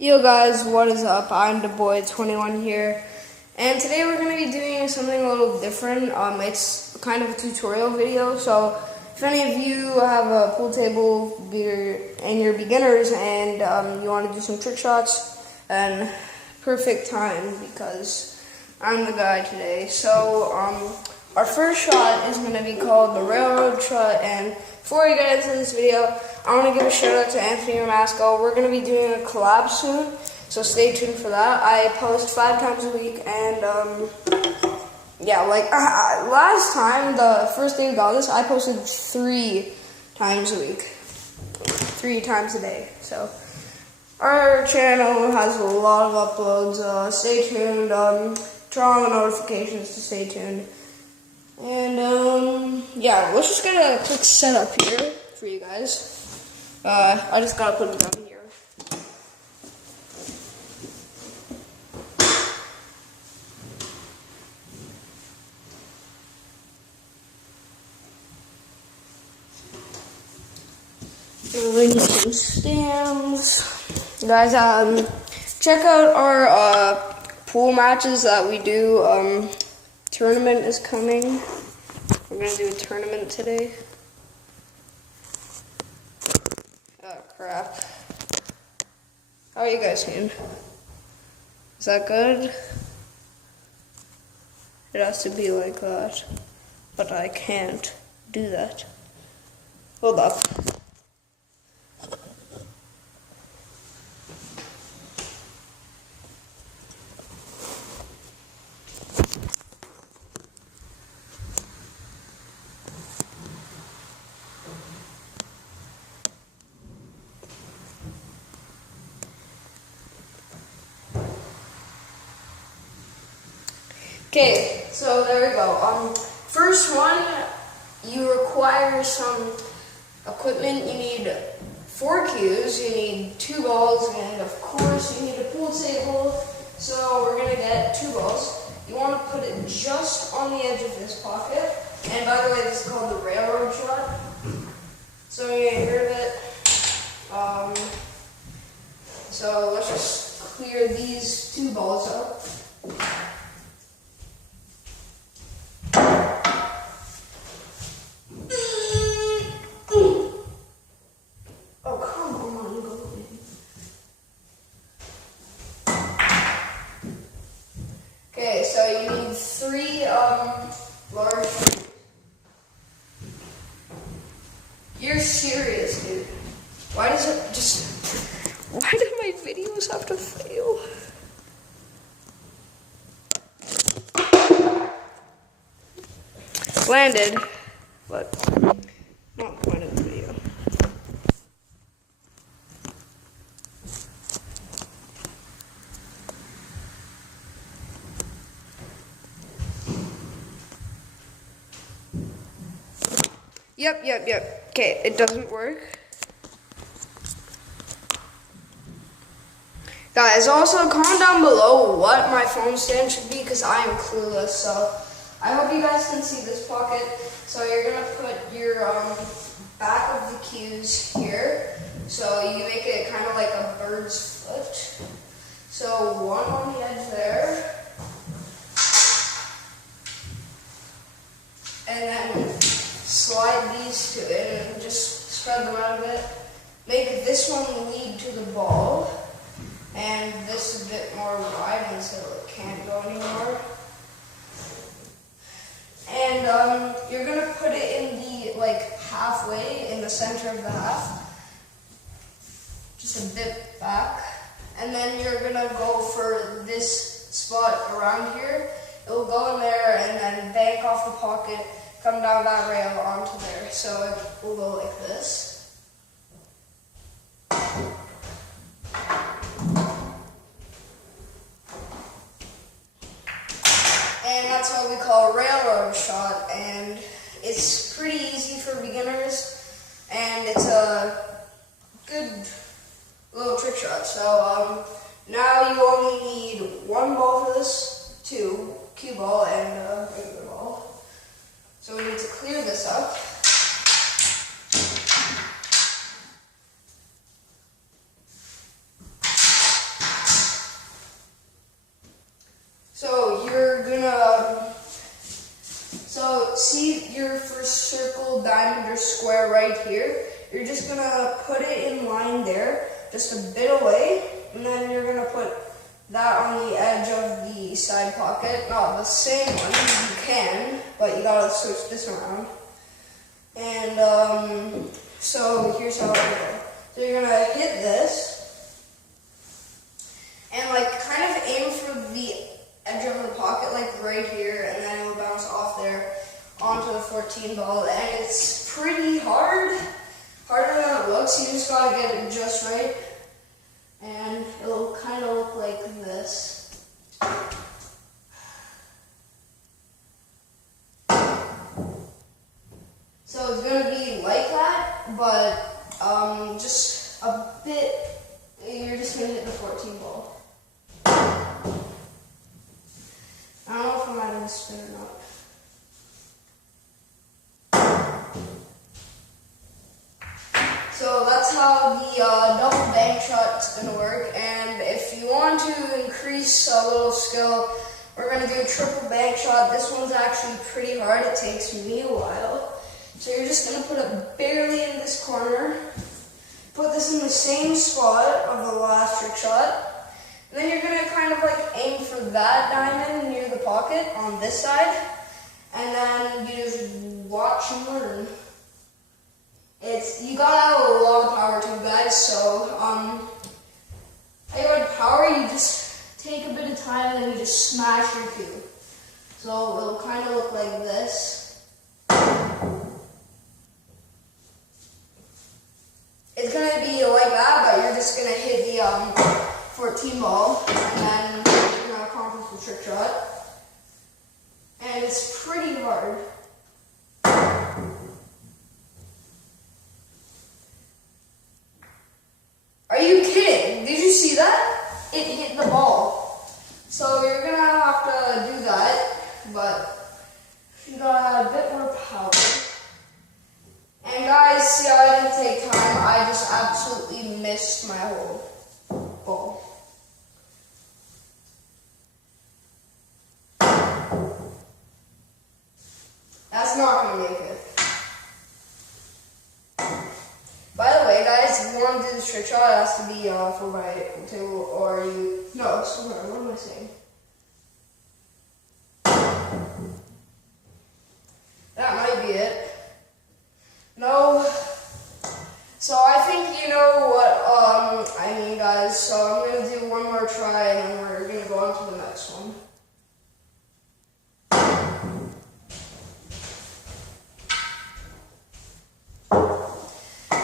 Yo guys, what is up? I'm the boy 21 here, and today we're going to be doing something a little different. It's kind of a tutorial video, so if any of you have a pool table and you're beginners and you want to do some trick shots, then perfect time because I'm the guy today. So our first shot is going to be called the railroad shot, and before we get into this video, I want to give a shout out to Anthony Ramasco. We're going to be doing a collab soon, so stay tuned for that. I post 5 times a week, and yeah, like last time, the first day we got this, I posted 3 times a week, 3 times a day. So our channel has a lot of uploads. Stay tuned. Turn on the notifications to stay tuned. And yeah, let's just get a quick setup here for you guys. I just gotta put it down here. We need some stands. Guys, check out our pool matches that we do. Tournament is coming. We're gonna do a tournament today. Oh crap. How are you guys doing? Is that good? It has to be like that. But I can't do that. Hold up. Okay, so there we go. First one, you require some equipment. You need 4 cues, you need 2 balls, and of course you need a pool table. So we're gonna get 2 balls. You want to put it just on the edge of this pocket. And by the way, this is called the railroad shot. So you ain't heard of it. So let's just clear these 2 balls up. Okay, so you need 3 large. You're serious, dude. Why does it just... Why do my videos have to fail? Landed, but not the point of the video. Yep. Okay, it doesn't work. Guys, also comment down below what my phone stand should be because I am clueless. So I hope you guys can see this pocket. So you're gonna put your back of the cues here. So you make it kind of like a bird's foot. So 1 on the edge there. And then slide these to it and just spread them out a bit. Make this one lead to the ball, and this a bit more wide so it can't go anymore. And you're gonna put it in the halfway in the center of the half, just a bit back, and then you're gonna go for this spot around here. It will go in there and then bank off the pocket. Come down that rail onto there. So it will go like this. And that's what we call a railroad shot. And it's pretty easy for beginners. And it's a good little trick shot. So now you only need 1 ball for this, 2 cue ball and a regular ball. So we need to clear this up. So you're gonna, so see your first circle, diamond, or square right here? You're just gonna put it in line there, just a bit away, and then you're gonna put that on the edge of the side pocket. Not the same one, you can, but you gotta switch this around. And so here's how it goes. So you're gonna hit this, and like kind of aim for the edge of the pocket, like right here, and then it'll bounce off there onto the 14 ball. And it's pretty hard, harder than it looks. You just gotta get it just right, and it'll kind of look like this. So it's gonna be like that, but just a bit. You're just gonna hit the 14 ball. I don't know if I'm having a spin or not. So that's how the double bank shot is going to work. And if you want to increase a little skill, we're going to do a triple bank shot. This one's actually pretty hard. It takes me a while. So you're just going to put it barely in this corner. Put this in the same spot of the last trick shot. And then you're going to kind of like aim for that diamond near the pocket on this side. And then you just watch and learn. You gotta have a lot of power too, guys. So, how you got power, you just take a bit of time and then you just smash your cue. So it'll kind of look like this. It's gonna be like that, but you're just gonna hit the 14 ball, and then you're gonna accomplish the trick shot. And it's pretty hard. Are you kidding? Did you see that? It hit the ball. So you're gonna have to do that, but you gotta have a bit more power. And guys, see how I didn't take time? I just absolutely missed my whole ball. That's not gonna make it. By the way, guys, if you want to do this trick shot, it has to be for my table, or you. No, somewhere. What am I saying? That might be it. No. So I think you know what I mean, guys. So I'm gonna do one more try, and then we're gonna go on to the next one.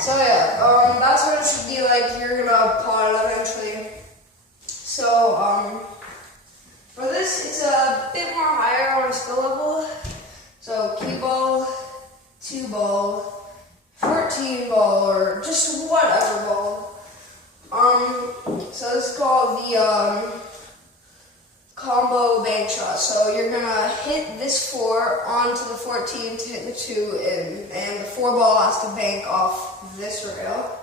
So yeah, that's what it should be like. You're gonna pot it eventually. So for this, it's a bit more higher on skill level. So cue ball, 2 ball, 14 ball, or just whatever ball. So this is called the combo bank shot. So you're gonna hit this 4 onto the 14 to hit the 2, and the 4 ball has to bank off this rail.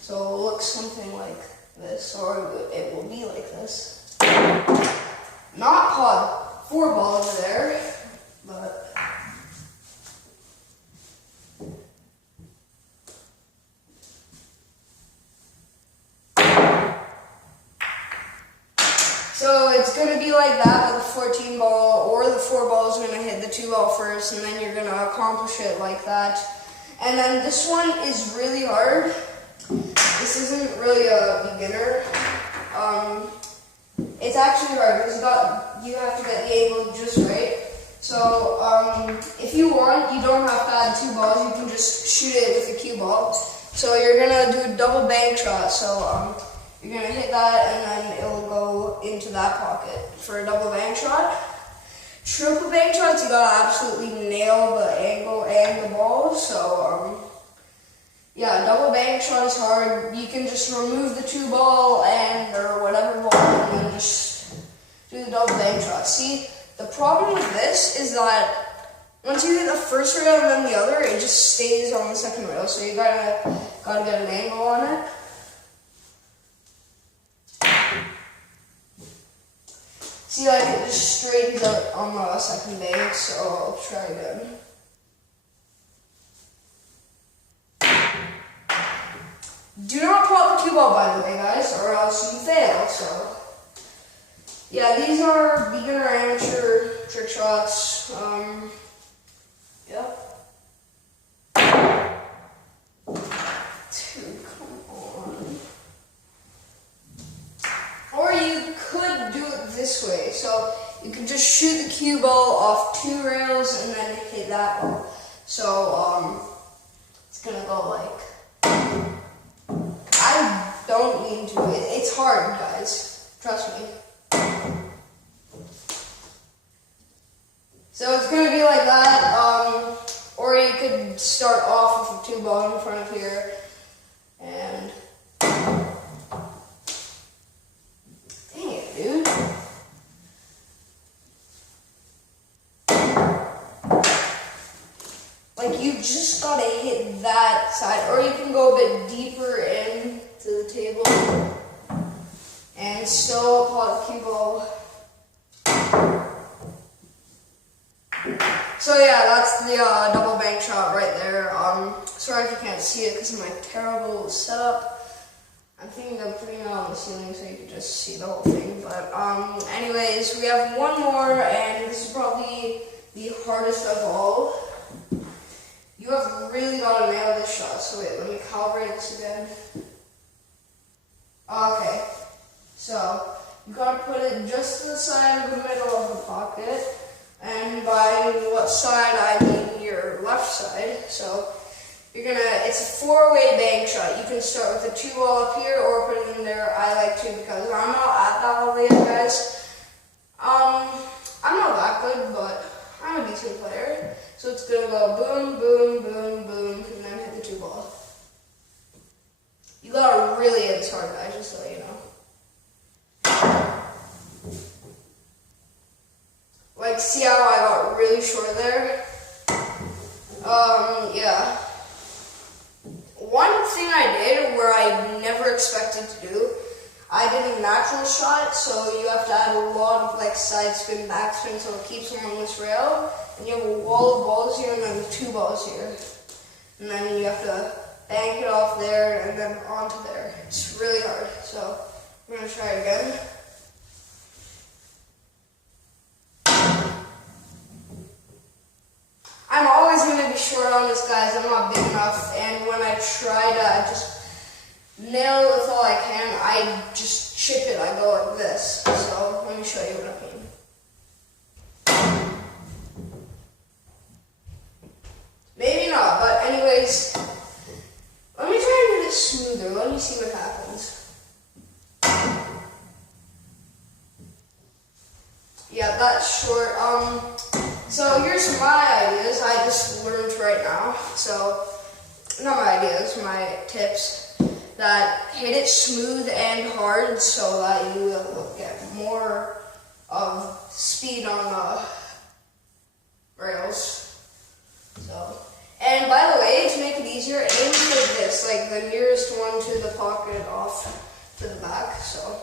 So it will look something like this, or it will be like this. Not pod 4 ball over there, but. So it's going to be like that with the 14 ball, or the 4 ball is going to hit the 2 ball first, and then you're going to accomplish it like that. And then this one is really hard. This isn't really a beginner. It's actually hard because you have to get the angle just right. So if you want, you don't have to add 2 balls. You can just shoot it with a cue ball. So you're going to do a double bank shot. So you're going to hit that, and then it'll go into that pocket for a double bank shot. Triple bank shots, you gotta absolutely nail the angle and the ball. So, yeah, double bank shot is hard. You can just remove the 2 ball or whatever ball, and then just do the double bank shot. See, the problem with this is that once you hit the first rail and then the other, it just stays on the second rail. So you gotta get an angle on See, like it just straightens out on the second bank, so I'll try again. Do not prop the cue ball, by the way, guys, or else you fail. So, yeah, these are beginner amateur trick shots. Yeah. Dude, come on. Or you could do it this way. So you could just shoot the cue ball off 2 rails and then hit that ball. So it's gonna go like. I don't mean to. It's hard, guys. Trust me. So it's gonna be like that. Or you could start off with a 2 ball in front of here, and dang it, dude. Like you just gotta hit that side, or you can go a bit deeper into the table and still apply the cue ball. So yeah, that's the double bank shot right there. Sorry if you can't see it because of my terrible setup. I'm thinking of putting it on the ceiling so you can just see the whole thing. But anyways, we have one more, and this is probably the hardest of all. You have really got to nail this shot. So wait, let me calibrate this again. Okay, so you got to put it just to the side of the middle of the pocket. And by what side, I mean your left side. So you're gonna, it's a 4-way bank shot. You can start with a 2 ball up here or put it in there. I like to because I'm not at that level yet, guys. I'm not that good, but I'm a decent player. So it's gonna go boom, boom, boom, boom, and then hit the 2 ball. You gotta really hit this hard, guys, just so you know. Like, see how I got really short there? Yeah. One thing I did where I never expected to do, I did a natural shot, so you have to add a lot of like side spin, back spin, so it keeps them on this rail. And you have a wall of balls here and then 2 balls here. And then you have to bank it off there and then onto there. It's really hard, so I'm gonna try it again. I'm always going to be short on this, guys. I'm not big enough, and when I try to just nail it with all I can, I just chip it. I go like this. So let me show you what I mean. Maybe not, but anyways, let me try and get it smoother. Let me see what happens. Yeah, that's short. So here's my ideas. I just learned right now. So, not my ideas, my tips. That hit it smooth and hard so that you will get more of speed on the rails. So, and by the way, to make it easier, aim for this, like the nearest one to the pocket off to the back. So.